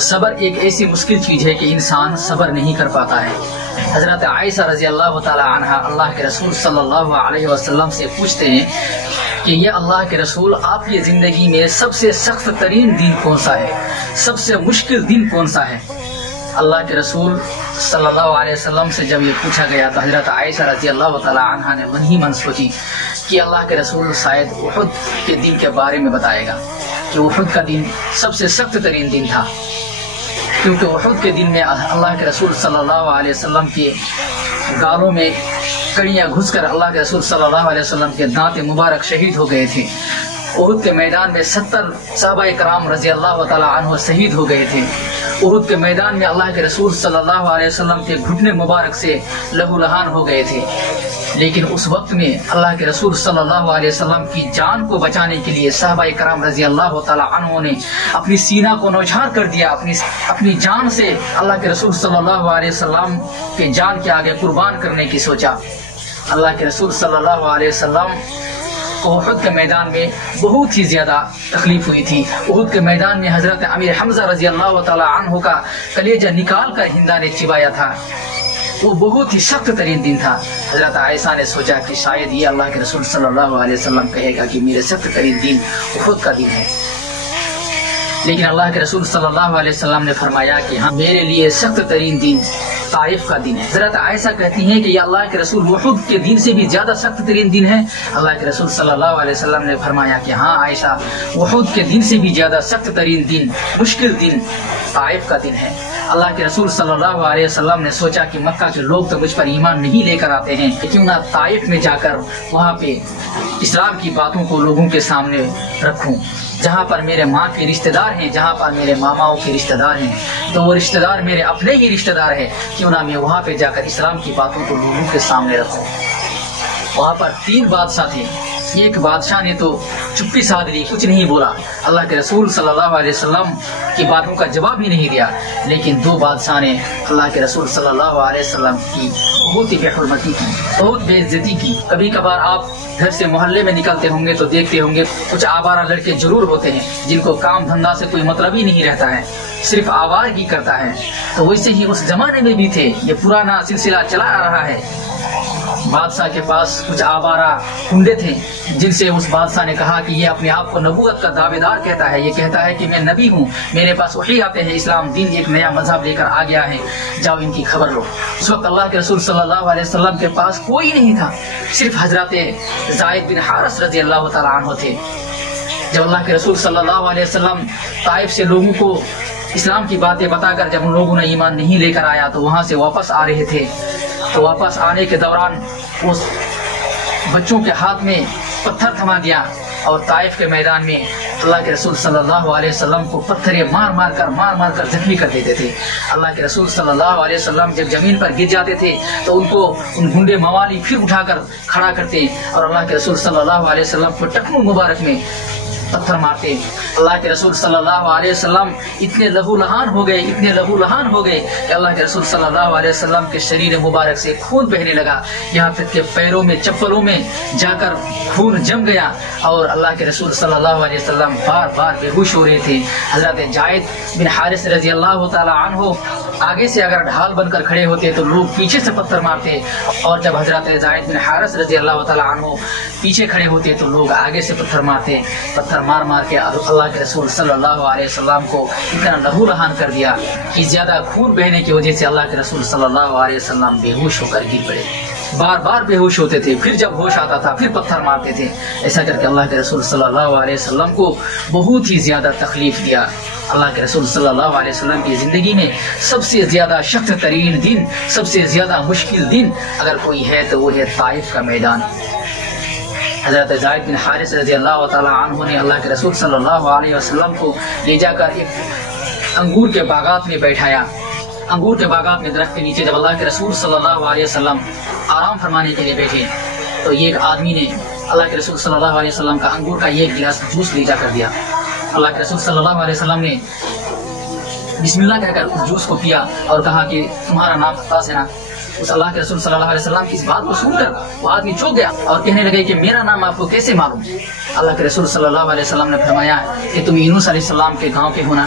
صبر ایک ایسی مشکل چیز ہے کہ انسان صبر نہیں کر پاتا ہے۔ حضرت عائشہ رضی اللہ تعالی عنہ اللہ کے رسول صلی اللہ علیہ وسلم سے پوچھتے ہیں کہ یہ اللہ کے رسول، آپ کی زندگی میں سب سے سخت ترین دن کون سا ہے، سب سے مشکل دن کون سا ہے؟ اللہ کے رسول صلی اللہ علیہ وسلم سے جب یہ پوچھا گیا تو حضرت عائشہ رضی اللہ تعالی عنہ نے من ہی من سوچی کہ اللہ کے رسول شاید احد کے دن کے بارے میں بتائے گا کہ احد کا دن سب سے سخت ترین دن تھا، کیونکہ احد کے دن میں اللہ کے رسول صلی اللہ علیہ وسلم کے گالوں میں کڑیاں گھس کر اللہ کے رسول صلی اللہ علیہ وسلم کے دانت مبارک شہید ہو گئے تھے۔ احد کے میدان میں 70 صحابہ کرام رضی اللہ تعالی عنہ شہید ہو گئے تھے۔ احد کے میدان میں اللہ کے رسول صلی اللہ علیہ وسلم کے گھٹنے مبارک سے لہو لہان ہو گئے تھے، لیکن اس وقت میں اللہ کے رسول صلی اللہ علیہ وسلم کی جان کو بچانے کے لیے صحابہ کرام رضی اللہ تعالی عنہ نے اپنی سینہ کو نوچھار کر دیا، اپنی جان سے اللہ کے رسول صلی اللہ علیہ وسلم کے جان کے آگے قربان کرنے کی سوچا۔ اللہ کے رسول صلی اللہ علیہ وسلم احد کے میدان میں بہت ہی زیادہ تکلیف ہوئی تھی۔ احد کے میدان میں حضرت امیر حمزہ رضی اللہ تعالی عنہ کا کلیجہ نکال کر ہندا نے چبایا تھا، وہ بہت ہی سخت ترین دن تھا۔ حضرت عائشہ نے سوچا کہ شاید یہ اللہ کے رسول صلی اللہ علیہ وسلم کہے گا کہ میرے سخت ترین دن احد کا دن ہے، لیکن اللہ کے رسول صلی اللہ علیہ وسلم نے فرمایا کہ ہاں، میرے لیے سخت ترین دن طائف کا دن ہے۔ حضرت عائشہ کہتی ہیں کہ یہ اللہ کے رسول احد کے دن سے بھی زیادہ سخت ترین دن ہے۔ اللہ کے رسول صلی اللہ علیہ وسلم نے فرمایا کہ ہاں عائشہ، احد کے دن سے بھی زیادہ سخت ترین دن، مشکل دن طائف کا دن ہے۔ اللہ کے رسول صلی اللہ علیہ وسلم نے سوچا کہ مکہ کے لوگ تو مجھ پر ایمان نہیں لے کر آتے ہیں، کیوں نہ طائف میں جا کر وہاں پہ اسلام کی باتوں کو لوگوں کے سامنے رکھوں، جہاں پر میرے ماں کے رشتہ دار ہیں، جہاں پر میرے ماماؤں کے رشتہ دار ہیں، تو وہ رشتہ دار میرے اپنے ہی رشتہ دار ہیں، کیوں نہ میں وہاں پہ جا کر اسلام کی باتوں کو لوگوں کے سامنے رکھوں۔ وہاں پر 3 بادشاہ تھے، ایک بادشاہ نے تو چپی سادھ لی، کچھ نہیں بولا، اللہ کے رسول صلی اللہ علیہ وسلم کی باتوں کا جواب ہی نہیں دیا، لیکن 2 بادشاہ نے اللہ کے رسول صلی اللہ علیہ وسلم کی بہت ہی بے حرمتی کی، بہت بے عزتی کی۔ کبھی کبھار آپ گھر سے محلے میں نکلتے ہوں گے تو دیکھتے ہوں گے کچھ آوارہ لڑکے ضرور ہوتے ہیں جن کو کام دھندا سے کوئی مطلب ہی نہیں رہتا ہے، صرف آوارگی کرتا ہے۔ تو ویسے ہی اس زمانے میں بھی تھے، یہ پرانا سلسلہ چلا آ رہا ہے۔ بادشاہ کے پاس کچھ آوارہ کنڈے تھے جن سے اس بادشاہ نے کہا کہ یہ اپنے آپ کو نبوت کا دعوے دار کہتا ہے، یہ کہتا ہے کہ میں نبی ہوں، میرے پاس وحی آتے ہیں، اسلام دین ایک نیا مذہب لے کر آ گیا ہے، جاؤ ان کی خبر لو۔ اس وقت اللہ کے رسول صلی اللہ علیہ وسلم کے پاس کوئی نہیں تھا، صرف حضرت زید بن حارث رضی اللہ تعالی عنہ تھے۔ جب اللہ کے رسول صلی اللہ علیہ وسلم طائف سے لوگوں کو اسلام کی باتیں بتا کر جب ان لوگوں نے ایمان نہیں لے کر آیا تو وہاں سے واپس آ رہے تھے، تو واپس آنے کے دوران اس بچوں کے ہاتھ میں پتھر تھما دیا، اور طائف کے میدان میں اللہ کے رسول صلی اللہ علیہ وسلم کو پتھر مار مار کر زخمی کر دیتے تھے۔ اللہ کے رسول صلی اللہ علیہ وسلم جب زمین پر گر جاتے تھے تو ان کو ان گھنڈے موالی پھر اٹھا کر کھڑا کرتے، اور اللہ کے رسول صلی اللہ علیہ وسلم کو ٹخنوں مبارک میں پتھر مارتے۔ اللہ کے رسول صلی اللہ علیہ وسلم اتنے لہو لہان ہو گئے کہ اللہ کے رسول صلی اللہ علیہ وسلم کے شریر مبارک سے خون بہنے لگا، یہاں تک کہ پیروں میں چپلوں میں جا کر خون جم گیا، اور اللہ کے رسول صلی اللہ علیہ وسلم بار بار بے ہوش ہو رہے تھے۔ حضرت زید بن حارث رضی اللہ تعالی عنہ آگے سے اگر ڈھال بن کر کھڑے ہوتے تو لوگ پیچھے سے پتھر مارتے، اور جب حضرت زید بن حارث رضی اللہ تعالی عنہ پیچھے کھڑے ہوتے تو لوگ آگے سے پتھر مار کے اللہ کے رسول صلی اللہ علیہ وسلم کو اتنا لہو لہان کر دیا کہ زیادہ خون بہنے کی وجہ سے اللہ کے رسول صلی اللہ علیہ وسلم بے ہوش ہو کر گر پڑے۔ بار بے ہوش ہوتے تھے، پھر جب ہوش آتا تھا پھر پتھر مارتے تھے۔ ایسا کر کے اللہ کے رسول صلی اللہ علیہ وسلم کو بہت ہی زیادہ تکلیف دیا۔ اللہ کے رسول صلی اللہ علیہ وسلم کی زندگی میں سب سے زیادہ سخت ترین دن، سب سے زیادہ مشکل دن اگر کوئی ہے تو وہ ہے طائف کا میدان۔ حضرت زید بن حارث رضی اللہ تعالی عنہ نے اللہ کے رسول صلی اللہ علیہ وسلم کو لے جا کر ایک انگور کے باغات میں بیٹھایا۔ انگور کے باغات میں درخت کے نیچے جب اللہ کے رسول صلی اللہ علیہ وسلم آرام فرمانے کے لیے بیٹھے تو ایک آدمی نے اللہ کے رسول صلی اللہ علیہ وسلم کا انگور کا ایک گلاس جوس لے جا کر دیا۔ اللہ کے رسول صلی اللہ علیہ وسلم نے بسم اللہ کہہ کر اس جوس کو پیا اور کہا کہ تمہارا نام عطاس ہے نا؟ اس اللہ کے رسول صلی اللہ علیہ وسلم کی اس بات کو سن کر وہ آدمی چونک گیا اور کہنے لگے کہ میرا نام آپ کو کیسے معلوم؟ اللہ کے رسول صلی اللہ علیہ وسلم نے فرمایا کہ تم یونس علیہ السلام کے گاؤں کے ہونا؟